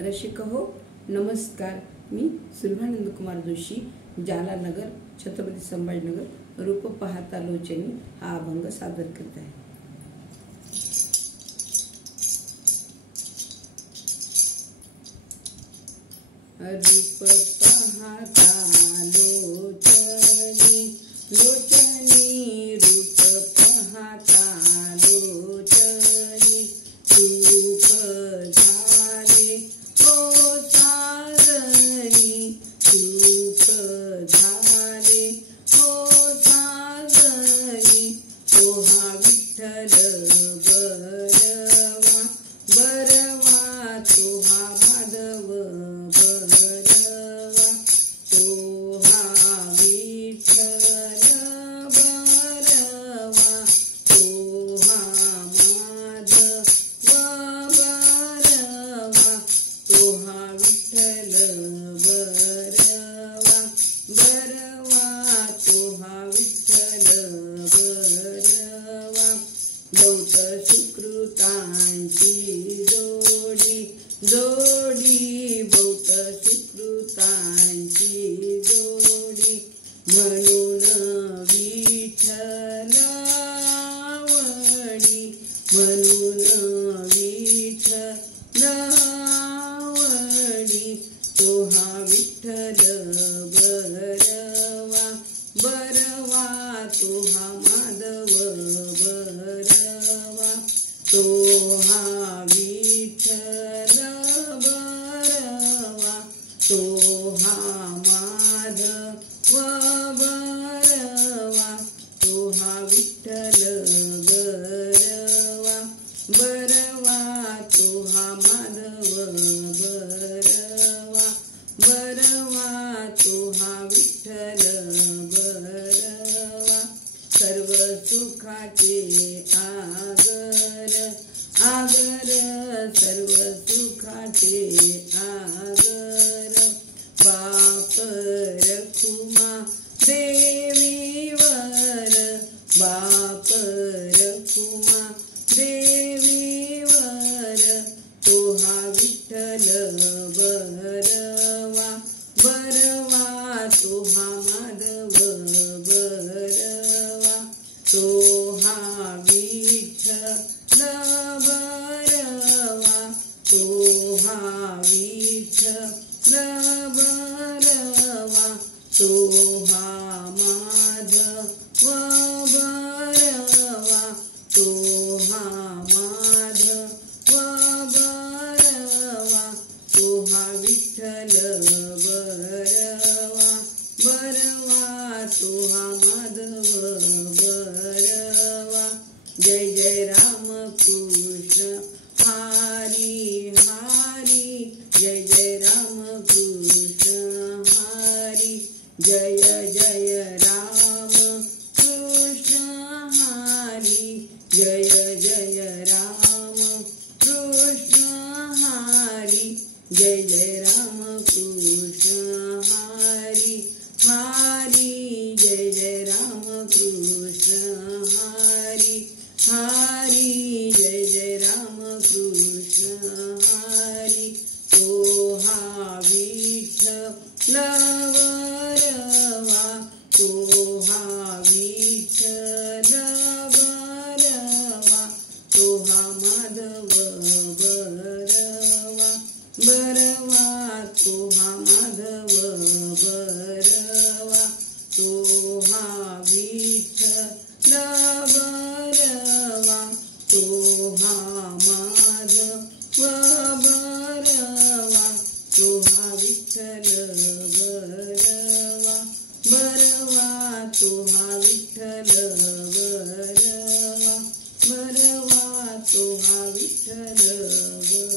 रसिक हो नमस्कार। मी सुलभानंद कुमार जोशी, जालानगर, छत्रपती संभाजीनगर, रूप पाहता लोचनी हा अभंग सादर करत आहे। रूप पाहता लोचनी लोचनी, रूप पाहता लोचनी, रूप झाले ओ साजनी, रूप झाले ओ साजनी, ओ हा विठ्ठल बरवा बरवा, तो हा माधव बरवा, तो हा विठ्ठल बरवा, तो हा माधव बरवा, तो हा विठ्ठल बरवा बरवा, तो हा विठ्ठल बरवा। बहुत सुकृतांची जोडी जोडी, बहुत सुकृतांची जोडी, म्हणून विठ्ठल आवडी, म्हणून विठ्ठल आवडी, तो हा विठ्ठल बरवा बरवा, तो हा माधव बरवा, तो हा विठ्ठल बरवा, तो हा माधव बरवा, तो हा विठ्ठल बरवा बरवा, तो हा माधव बरवा बरवा, तो हा विठ्ठल बरवा। सर्व सुखाचे आगर आगर, सर्व सुखाचे आगर, बाप रखुमा देवीवर, बाप रखुमा देवीवर, तो हा विठ्ठल बरवा बरवा, तो हा माधव बरवा, तो हा विठ्ठल बरवा, तो हा विठ्ठल बरवा, तो हा माधव बरवा, तो हा माधव बरवा, तो हा विठ्ठल बरवा बरवा, तो हा माधव बरवा। जय जय राम कृष्ण हरी हरी, जय जय राम कृष्ण हरी, जय जय राम कृष्ण हरी, जय जय राम कृष्ण हरी, जय जय राम कृष्ण हरी हरी, जय जय राम कृष्ण हरी हरी, जय जय राम कृष्ण हरी, तो हा विठ्ठल बरवा, तो हा विठ्ठल बरवा, तो हा माधव बरवा बरवा, तो हा माधव बरवा, तो हा विठ्ठल बरवा, तो हा माधव बरवा, तो हा विठ्ठल बरवा बरवा, तो हा विठ्ठल बरवा बरवा, तो हा विठ्ठल बरवा।